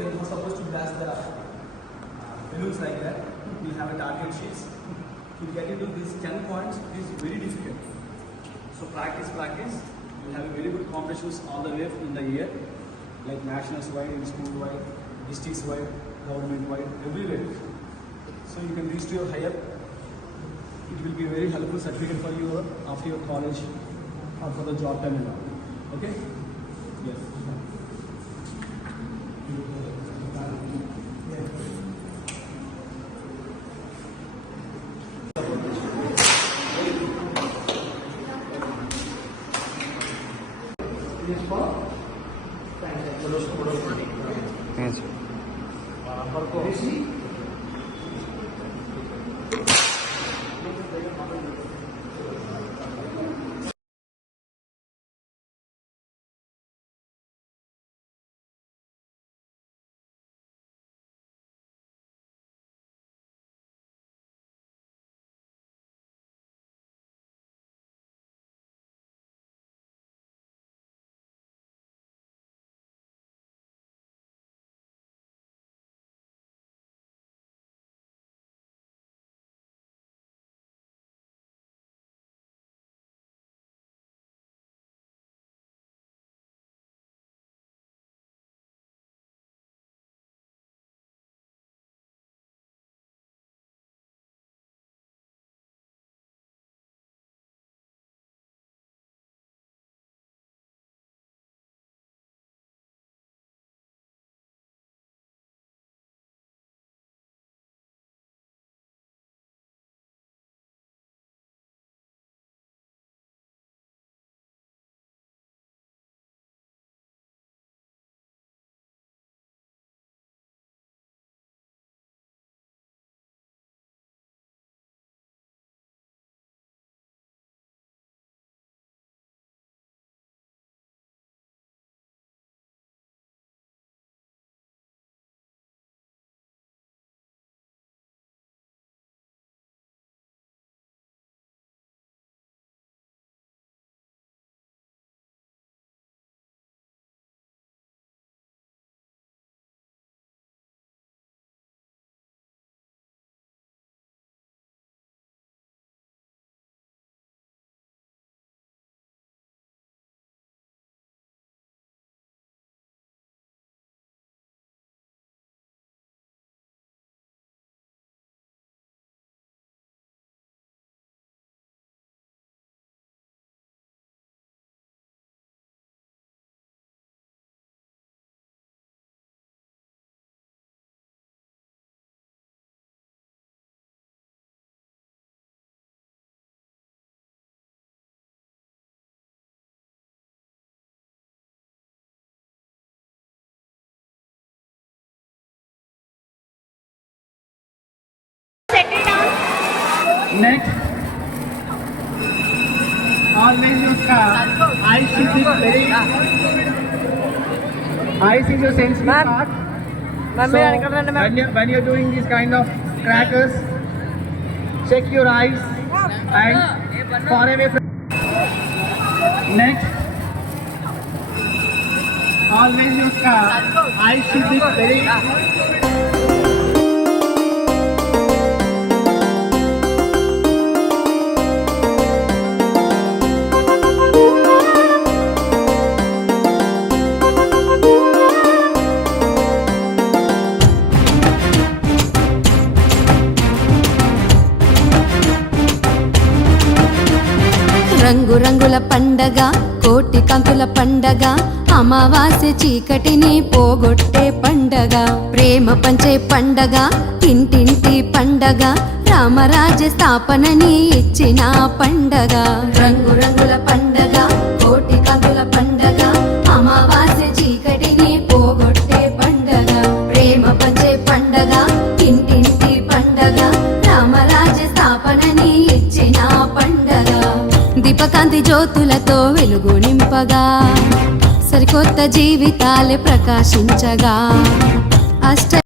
we are not supposed to blast the balloons like that. We have a target sheets. To get into these 10 points, it is very difficult. So practice. You have a very good competitions all the way in the year, like nationals wide, school wide, districts wide, government wide, everywhere. So you can reach to your higher. It will be a very helpful certificate for you after your college or for the job time and all. Okay? Yes. Next, always use eyes is very eyes is your sensitive part. So when you're doing this kind of crackers, check your eyes and far away from. Next, always use eyes is very. రంగు రంగుల పండగ కోటి కాంతుల పండగ అమావాస్య చీకటిని పోగొట్టే పండగ ప్రేమ పంచే పండగ ఇంటింటి పండగ రామరాజ్య స్థాపనని ఇచ్చిన పండగ రంగు రంగుల పండగ కోటి కాంతుల పండగ అమావాస్య చీకటిని పోగొట్టే పండగ ప్రేమ పంచే పండగ ఇంటింటి పండగ రామరాజ్య స్థాపనని ఇచ్చిన పండగ దీపకాంతి జ్యోతులతో వెలుగు నింపగా సరికొత్త జీవితాలే ప్రకాశించగా